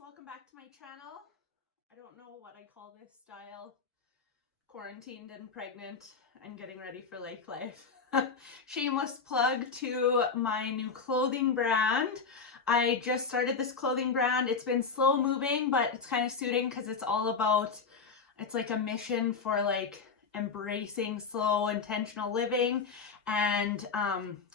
welcome back to my channel. I don't know what I call this style. Quarantined and pregnant and getting ready for lake life. Shameless plug to my new clothing brand. I just started this clothing brand. It's been slow moving, but it's kind of suiting because it's all about, it's like a mission for like embracing slow, intentional living. And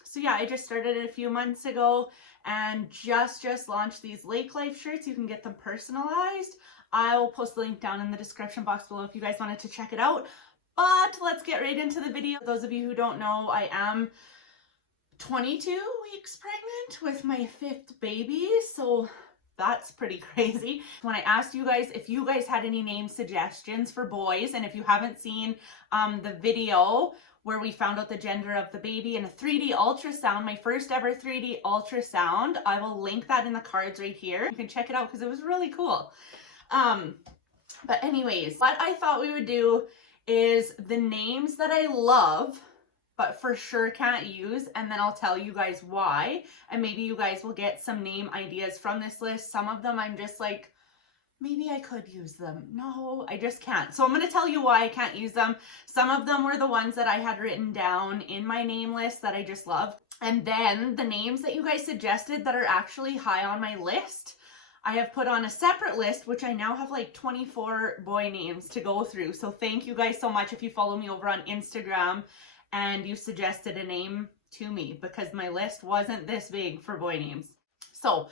so yeah, I just started it a few months ago and just launched these lake life shirts. You can get them personalized. I will post the link down in the description box below if you guys wanted to check it out. But let's get right into the video. For those of you who don't know, I am 22 weeks pregnant with my 5th baby, so that's pretty crazy. When I asked you guys if you guys had any name suggestions for boys, and if you haven't seen the video where we found out the gender of the baby in a 3D ultrasound, my first ever 3D ultrasound, I will link that in the cards right here. You can check it out because it was really cool. But anyways, what I thought we would do is the names that I love but for sure can't use, and then I'll tell you guys why, and maybe you guys will get some name ideas from this list. Some of them I'm just like, maybe I could use them. No, I just can't. So I'm going to tell you why I can't use them. Some of them were the ones that I had written down in my name list that I just loved. And then the names that you guys suggested that are actually high on my list, I have put on a separate list, which I now have like 24 boy names to go through. So thank you guys so much if you follow me over on Instagram and you suggested a name to me, because my list wasn't this big for boy names. So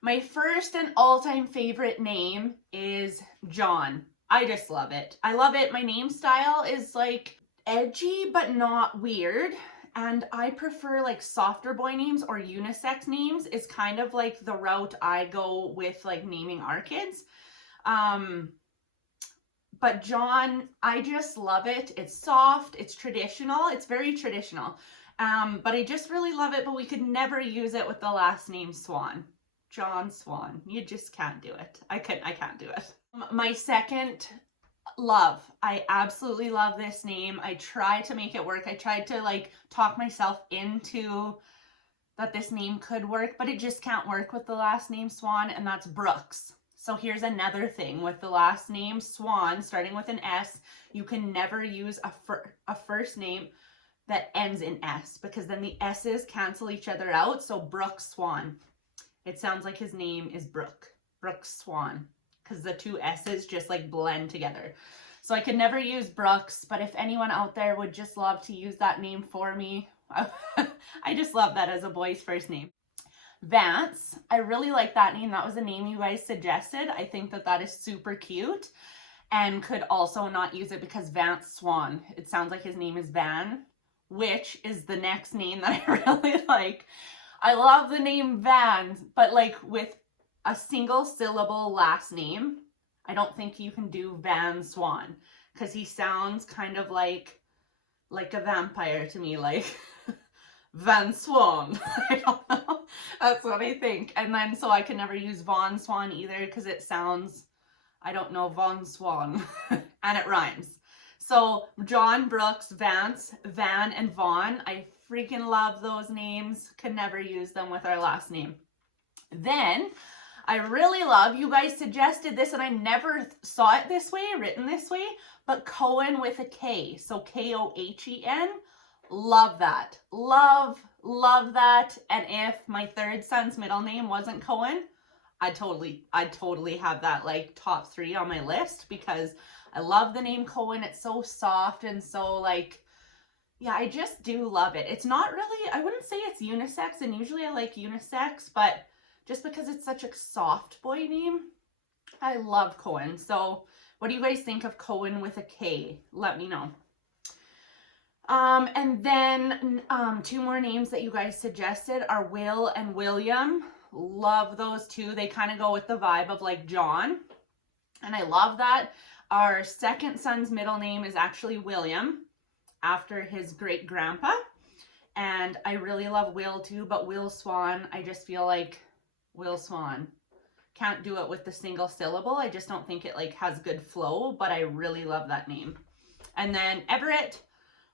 my first and all-time favorite name is John. I just love it. I love it. My name style is like edgy, but not weird. And I prefer like softer boy names, or unisex names is kind of like the route I go with like naming our kids. But John, I just love it. It's soft, it's traditional, it's very traditional. But I just really love it, but we could never use it with the last name Swan. John Swan. You just can't do it. I can't do it. My second love. I absolutely love this name. I try to make it work. I tried to like talk myself into that this name could work, but it just can't work with the last name Swan, and that's Brooks. So here's another thing with the last name Swan, starting with an S, you can never use a first name that ends in S, because then the S's cancel each other out. So Brooks Swan. It sounds like his name is Brooks Swan, because the two S's just like blend together. So I could never use Brooks, but if anyone out there would just love to use that name for me, I just love that as a boy's first name. Vance, I really like that name. That was a name you guys suggested. I think that is super cute, and could also not use it because Vance Swan, it sounds like his name is Van, which is the next name that I really like. I love the name Van, but like with a single syllable last name, I don't think you can do Van Swan, because he sounds kind of like a vampire to me, like Van Swan. I don't know. That's what I think. And then so I can never use Von Swan either, because it sounds, I don't know, Von Swan, and it rhymes. So John, Brooks, Vance, Van, and Vaughn. I freaking love those names. Could never use them with our last name. Then I really love, you guys suggested this and I never saw it this way, written this way, but Cohen with a K. So K-O-H-E-N. Love that. Love that. And if my third son's middle name wasn't Cohen, I'd totally have that like top 3 on my list, because I love the name Cohen. It's so soft and so like, yeah, I just do love it. It's not really, I wouldn't say it's unisex, and usually I like unisex, but just because it's such a soft boy name, I love Cohen. So what do you guys think of Cohen with a K? Let me know. And then 2 more names that you guys suggested are Will and William. Love those two. They kind of go with the vibe of like John, and I love that. Our second son's middle name is actually William, after his great grandpa, and I really love Will too, but Will Swan, I just feel like Will Swan, can't do it with the single syllable. I just don't think it like has good flow, but I really love that name. And then Everett,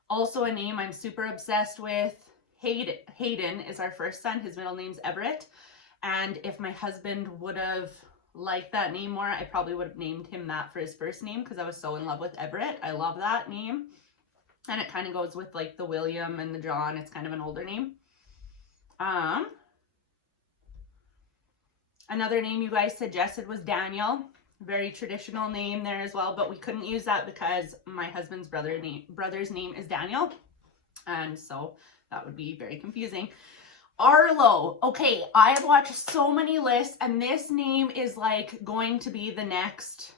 also a name I'm super obsessed with. Hayden is our first son. His middle name's Everett. And if my husband would have like that name more. I probably would have named him that for his first name because I was so in love with Everett. I love that name. And it kind of goes with like the William and the John. It's kind of an older name. Another name you guys suggested was Daniel. Very traditional name there as well, but we couldn't use that because my husband's brother's name is Daniel. And so that would be very confusing. Arlo. Okay, I have watched so many lists and this name is like going to be the next,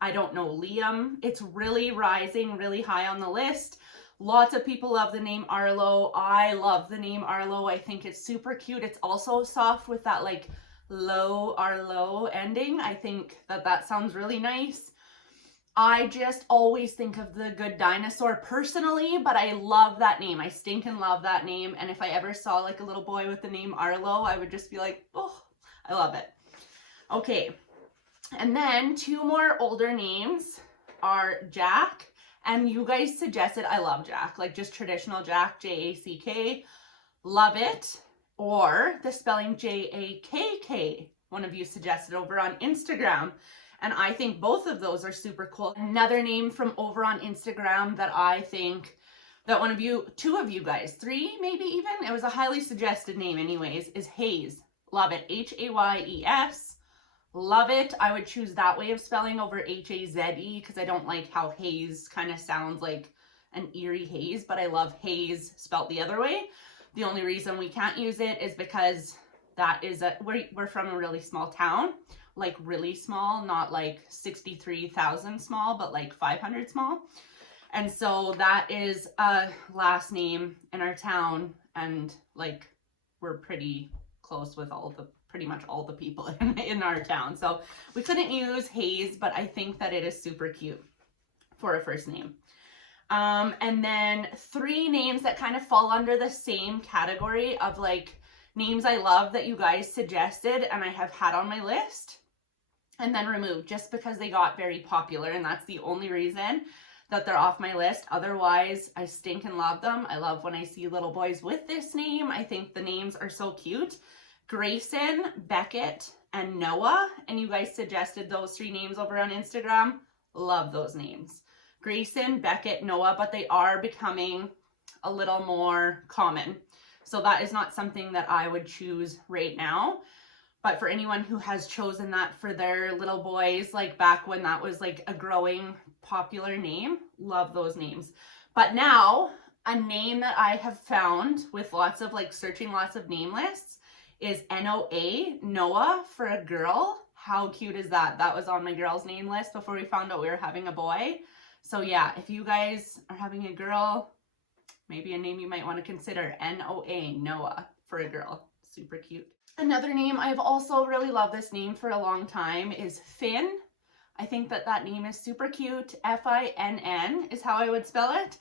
I don't know, Liam. It's really rising really high on the list. Lots of people love the name Arlo. I love the name Arlo. I think it's super cute. It's also soft with that like low Arlo ending. I think that sounds really nice. I just always think of the Good Dinosaur personally, but I love that name. I stinking love that name. And if I ever saw like a little boy with the name Arlo, I would just be like, oh, I love it. Okay. And then 2 more older names are Jack. And you guys suggested, I love Jack, like just traditional Jack, J-A-C-K. Love it. Or the spelling J-A-K-K. One of you suggested over on Instagram. And I think both of those are super cool. Another name from over on Instagram that I think that 2 of you guys, 3 maybe even, it was a highly suggested name anyways, is Hayes. Love it. H-A-Y-E-S. Love it. I would choose that way of spelling over H-A-Z-E because I don't like how Hayes kind of sounds like an eerie haze, but I love Hayes spelt the other way. The only reason we can't use it is because that is we're from a really small town. Like really small, not like 63,000 small, but like 500 small. And so that is a last name in our town. And like, we're pretty close with pretty much all the people in our town. So we couldn't use Hayes, but I think that it is super cute for a first name. And then 3 names that kind of fall under the same category of like names I love that you guys suggested and I have had on my list. And then removed just because they got very popular, and that's the only reason that they're off my list. Otherwise, I stinking love them. I love when I see little boys with this name. I think the names are so cute. Grayson, Beckett, and Noah. And you guys suggested those 3 names over on Instagram. Love those names. Grayson, Beckett, Noah, but they are becoming a little more common. So that is not something that I would choose right now. But for anyone who has chosen that for their little boys, like back when that was like a growing popular name, love those names. But now a name that I have found with lots of like searching lots of name lists is Noa, Noah, for a girl. How cute is that? That was on my girl's name list before we found out we were having a boy. So yeah, if you guys are having a girl, maybe a name you might want to consider, Noa, Noah, for a girl. Super cute. Another name, I've also really loved this name for a long time, is Finn. I think that name is super cute. F-I-N-N is how I would spell it.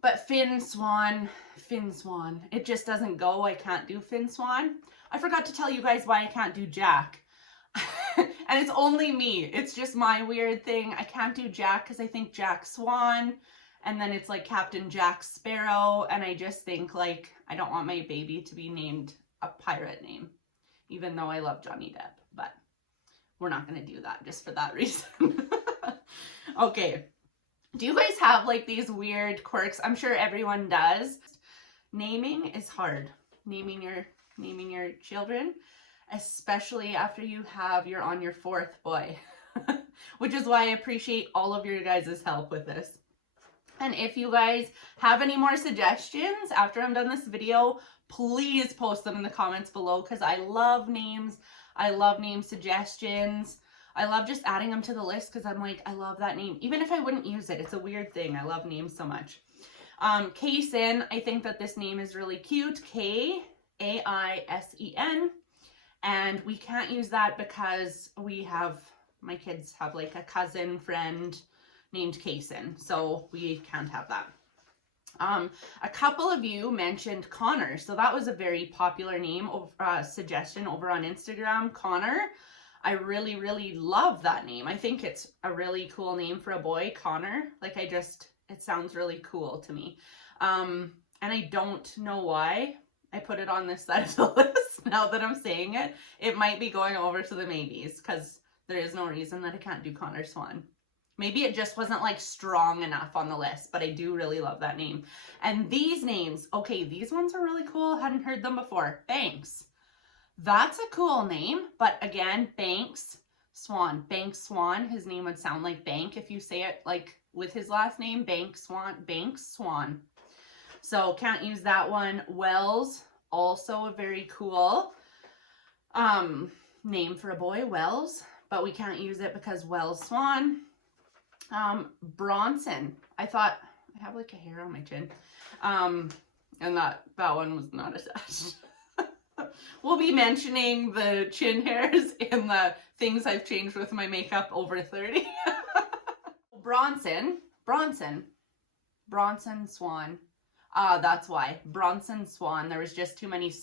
But Finn Swan, it just doesn't go. I can't do Finn Swan. I forgot to tell you guys why I can't do Jack. And it's only me. It's just my weird thing. I can't do Jack because I think Jack Swan. And then it's like Captain Jack Sparrow. And I just think like, I don't want my baby to be named a pirate name. Even though I love Johnny Depp, but we're not going to do that just for that reason. Okay. Do you guys have like these weird quirks? I'm sure everyone does. Naming is hard. Naming your children, especially after you're on your 4th boy, which is why I appreciate all of your guys' help with this. And if you guys have any more suggestions after I'm done this video, please post them in the comments below because I love names. I love name suggestions. I love just adding them to the list because I'm like, I love that name. Even if I wouldn't use it, it's a weird thing. I love names so much. Kayson, I think that this name is really cute. K-A-I-S-E-N. And we can't use that because my kids have like a cousin friend named Kayson. So we can't have that. A couple of you mentioned Connor, so that was a very popular name suggestion over on Instagram. Connor, I really, really love that name. I think it's a really cool name for a boy, Connor. Like it sounds really cool to me. And I don't know why. I put it on this side of the list now that I'm saying it. It might be going over to the maybes because there is no reason that I can't do Connor Swan. Maybe it just wasn't like strong enough on the list, but I do really love that name. And these names, okay, these ones are really cool. Hadn't heard them before. Banks. That's a cool name, but again, Banks Swan. Banks Swan. His name would sound like bank if you say it like with his last name, Banks Swan. Banks Swan. So can't use that one. Wells, also a very cool name for a boy, Wells, but we can't use it because Wells Swan. Bronson. I thought I have like a hair on my chin. And that one was not attached. We'll be mentioning the chin hairs in the things I've changed with my makeup over 30. Bronson Swan. That's why. Bronson Swan. There was just too many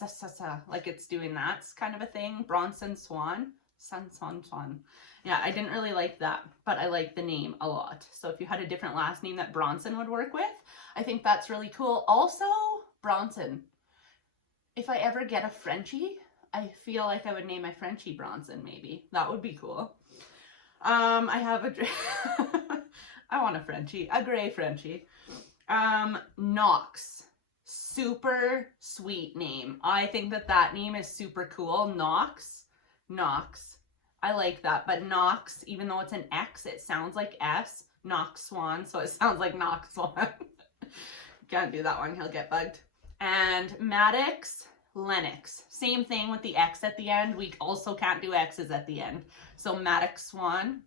like it's doing that kind of a thing. Bronson Swan. Swan. Yeah, I didn't really like that, but I like the name a lot. So if you had a different last name that Bronson would work with, I think that's really cool. Also, Bronson. If I ever get a Frenchie, I feel like I would name my Frenchie Bronson, maybe. That would be cool. I have a... I want a Frenchie. A gray Frenchie. Knox. Super sweet name. I think that name is super cool. Knox. I like that. But Knox, even though it's an X, it sounds like S. Knox Swan. So it sounds like Knox Swan. Can't do that one. He'll get bugged. And Maddox Lennox. Same thing with the X at the end. We also can't do X's at the end. So Maddox Swan.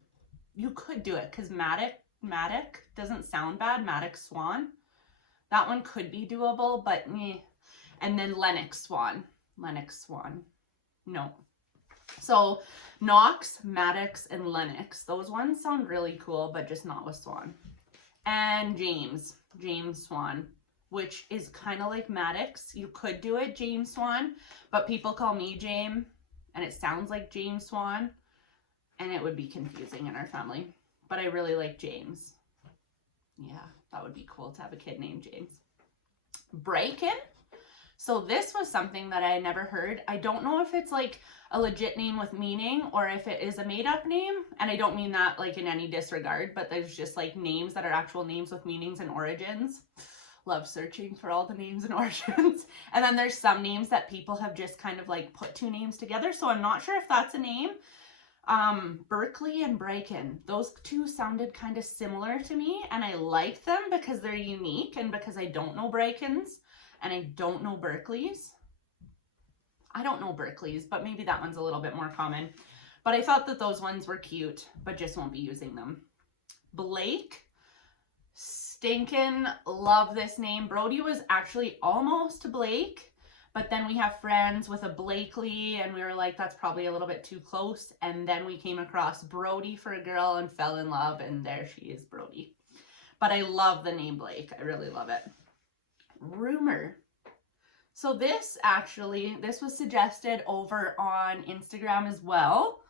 You could do it because Maddox doesn't sound bad. Maddox Swan. That one could be doable, but eh. And then Lennox Swan. No. So Knox, Maddox, and Lennox. Those ones sound really cool, but just not with Swan. And James Swan, which is kind of like Maddox. You could do it, James Swan, but people call me James, and it sounds like James Swan, and it would be confusing in our family. But I really like James. Yeah, that would be cool to have a kid named James. Braken. So this was something that I never heard. I don't know if it's like a legit name with meaning or if it is a made-up name. And I don't mean that like in any disregard, but there's just like names that are actual names with meanings and origins. Love searching for all the names and origins. And then there's some names that people have just kind of like put two names together. So I'm not sure if that's a name. Berkeley and Braken. Those two sounded kind of similar to me, and I like them because they're unique and because I don't know Brakens and I don't know Berkeleys. I don't know Berkeleys, but maybe that one's a little bit more common. But I thought that those ones were cute, but just won't be using them. Blake. Stinkin' love this name. Brody was actually almost Blake. But then we have friends with a Blakely, and we were like, that's probably a little bit too close. And then we came across Brody for a girl and fell in love, and there she is, Brody. But I love the name Blake. I really love it. Rumor. So this was suggested over on Instagram as well.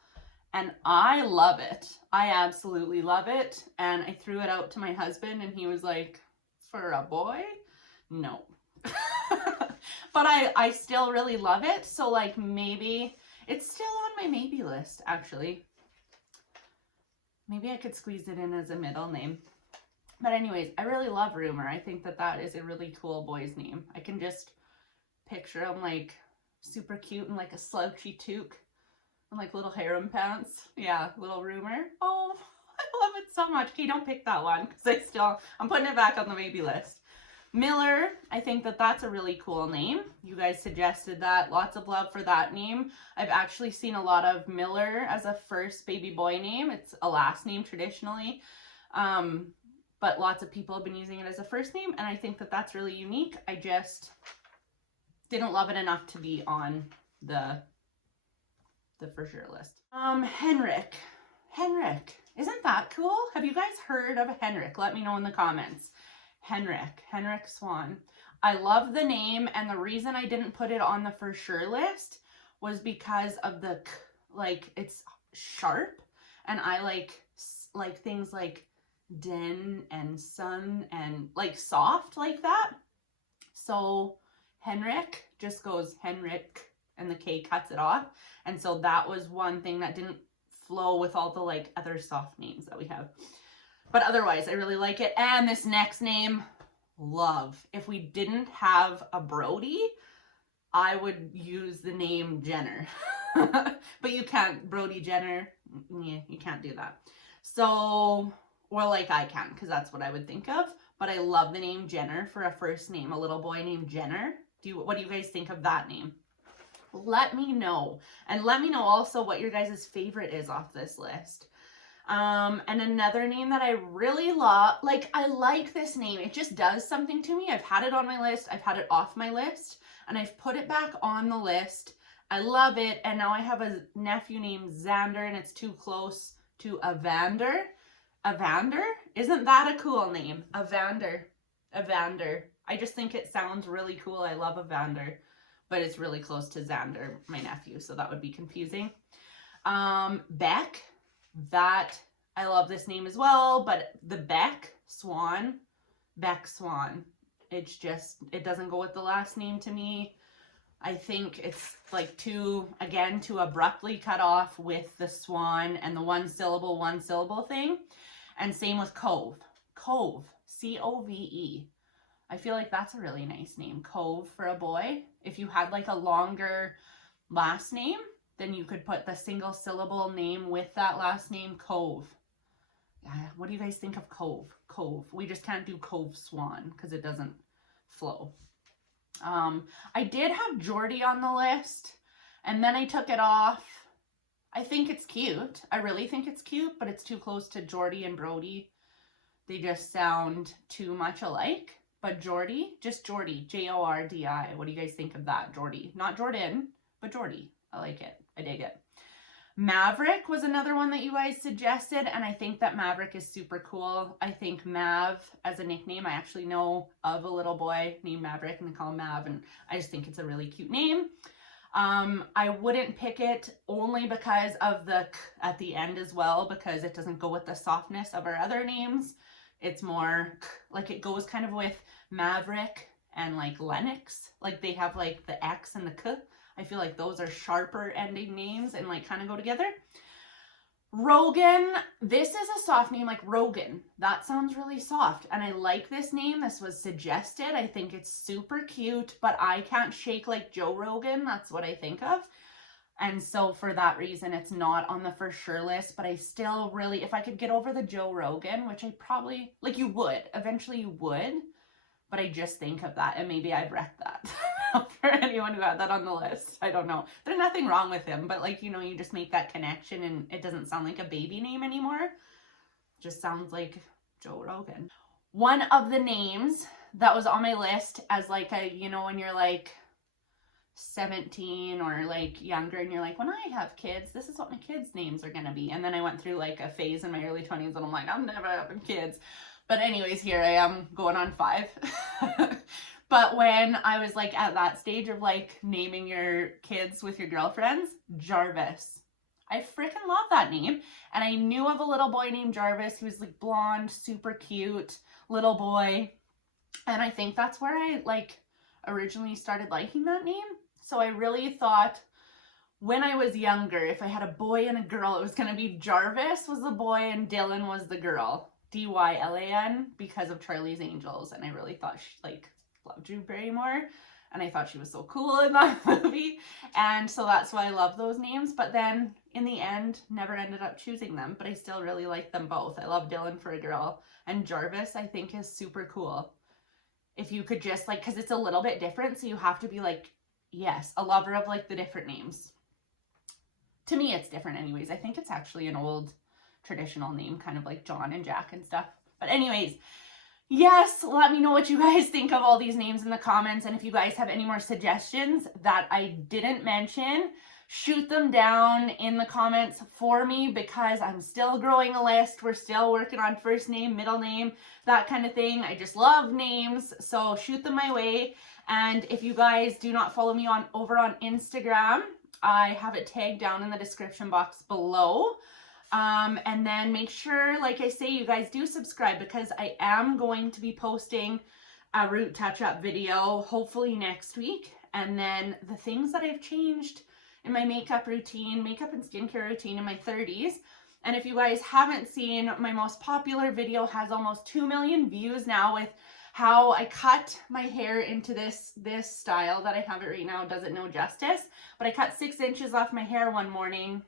And I love it. I absolutely love it. And I threw it out to my husband, and he was like, for a boy? No. But I still really love it. So like maybe it's still on my maybe list, actually. Maybe I could squeeze it in as a middle name. But anyways, I really love Rumor. I think that is a really cool boy's name. I can just picture him like super cute and like a slouchy toque and like little harem pants. Yeah, little Rumor. Oh, I love it so much. Okay, don't pick that one because I'm putting it back on the maybe list. Miller, I think that's a really cool name. You guys suggested that. Lots of love for that name. I've actually seen a lot of Miller as a first baby boy name. It's a last name traditionally. But lots of people have been using it as a first name, and I think that's really unique. I just didn't love it enough to be on the for sure list. Henrik. Isn't that cool? Have you guys heard of Henrik? Let me know in the comments. Henrik Swan. I love the name, and the reason I didn't put it on the for sure list was because of the like it's sharp, and I like things like den and sun and like soft like that. So Henrik, just goes Henrik and the K cuts it off. And so that was one thing that didn't flow with all the like other soft names that we have. But otherwise, I really like it. And this next name, love. If we didn't have a Brody, I would use the name Jenner. But you can't, Brody Jenner, yeah, you can't do that. So, or like I can, because that's what I would think of. But I love the name Jenner for a first name, a little boy named Jenner. What do you guys think of that name? Let me know. And let me know also what your guys' favorite is off this list. And another name that I really love, like I like this name. It just does something to me. I've had it on my list. I've had it off my list. And I've put it back on the list. I love it. And now I have a nephew named Xander, and it's too close to Evander. Evander? Isn't that a cool name? Evander. Evander. I just think it sounds really cool. I love Evander. But it's really close to Xander, my nephew. So that would be confusing. Beck. That, I love this name as well. But the Beck Swan. Beck Swan. It's just, it doesn't go with the last name to me. I think it's like too abruptly cut off with the Swan and the one syllable thing. And same with Cove. Cove. C-O-V-E. I feel like that's a really nice name. Cove for a boy. If you had like a longer last name, then you could put the single syllable name with that last name, Cove. What do you guys think of Cove? Cove. We just can't do Cove Swan because it doesn't flow. I did have Jordy on the list, and then I took it off. I think it's cute. I really think it's cute, but it's too close to Jordy and Brody. They just sound too much alike. But Jordy, just Jordy, J-O-R-D-I. What do you guys think of that? Jordy. Not Jordan, but Jordy. I like it. I dig it. Maverick was another one that you guys suggested, and I think that Maverick is super cool. I think Mav as a nickname, I actually know of a little boy named Maverick, and they call him Mav, and I just think it's a really cute name. I wouldn't pick it only because of the k at the end as well, because it doesn't go with the softness of our other names. It's more k, like it goes kind of with Maverick and like Lennox. Like they have like the X and the k. I feel like those are sharper ending names and like kind of go together. Rogan, this is a soft name like Rogan. That sounds really soft. And I like this name. This was suggested. I think it's super cute, but I can't shake like Joe Rogan. That's what I think of. And so for that reason, it's not on the for sure list, but I still really, if I could get over the Joe Rogan, which I probably, like you would, eventually you would, but I just think of that and maybe I'd wreck that. For anyone who had that on the list. I don't know. There's nothing wrong with him, but like, you know, you just make that connection and it doesn't sound like a baby name anymore. It just sounds like Joe Rogan. One of the names that was on my list as like a, you know, when you're like 17 or like younger and you're like, when I have kids, this is what my kids' names are going to be. And then I went through like a phase in my early 20s and I'm like, I'm never having kids. But anyways, here I am going on 5. But when I was like at that stage of like naming your kids with your girlfriends, Jarvis. I freaking love that name. And I knew of a little boy named Jarvis. He was like blonde, super cute little boy. And I think that's where I like originally started liking that name. So I really thought when I was younger, if I had a boy and a girl, it was going to be Jarvis was the boy and Dylan was the girl. D-Y-L-A-N because of Charlie's Angels. And I really thought she like loved Drew Barrymore and I thought she was so cool in that movie, and so that's why I love those names. But then in the end never ended up choosing them, but I still really like them both. I love Dylan for a girl, and Jarvis I think is super cool. If you could just like, because it's a little bit different, so you have to be like, yes, a lover of like the different names. To me it's different anyways. I think it's actually an old traditional name, kind of like John and Jack and stuff. But anyways, yes, let me know what you guys think of all these names in the comments. And if you guys have any more suggestions that I didn't mention, shoot them down in the comments for me, because I'm still growing a list. We're still working on first name, middle name, that kind of thing. I just love names, so shoot them my way. And if you guys do not follow me over on Instagram, I have it tagged down in the description box below. And then make sure, like I say, you guys do subscribe, because I am going to be posting a root touch-up video hopefully next week, And then the things that I've changed in my makeup routine, makeup and skincare routine in my 30s. And if you guys haven't seen, my most popular video has almost 2 million views now with how I cut my hair into this style that I have it right now. Does it no justice, but I cut 6 inches off my hair one morning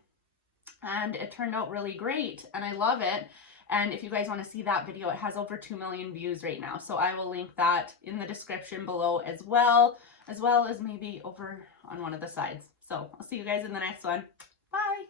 and it turned out really great and I love it. And if you guys want to see that video, it has over 2 million views right now. So I will link that in the description below as well as maybe over on one of the sides. So I'll see you guys in the next one. Bye.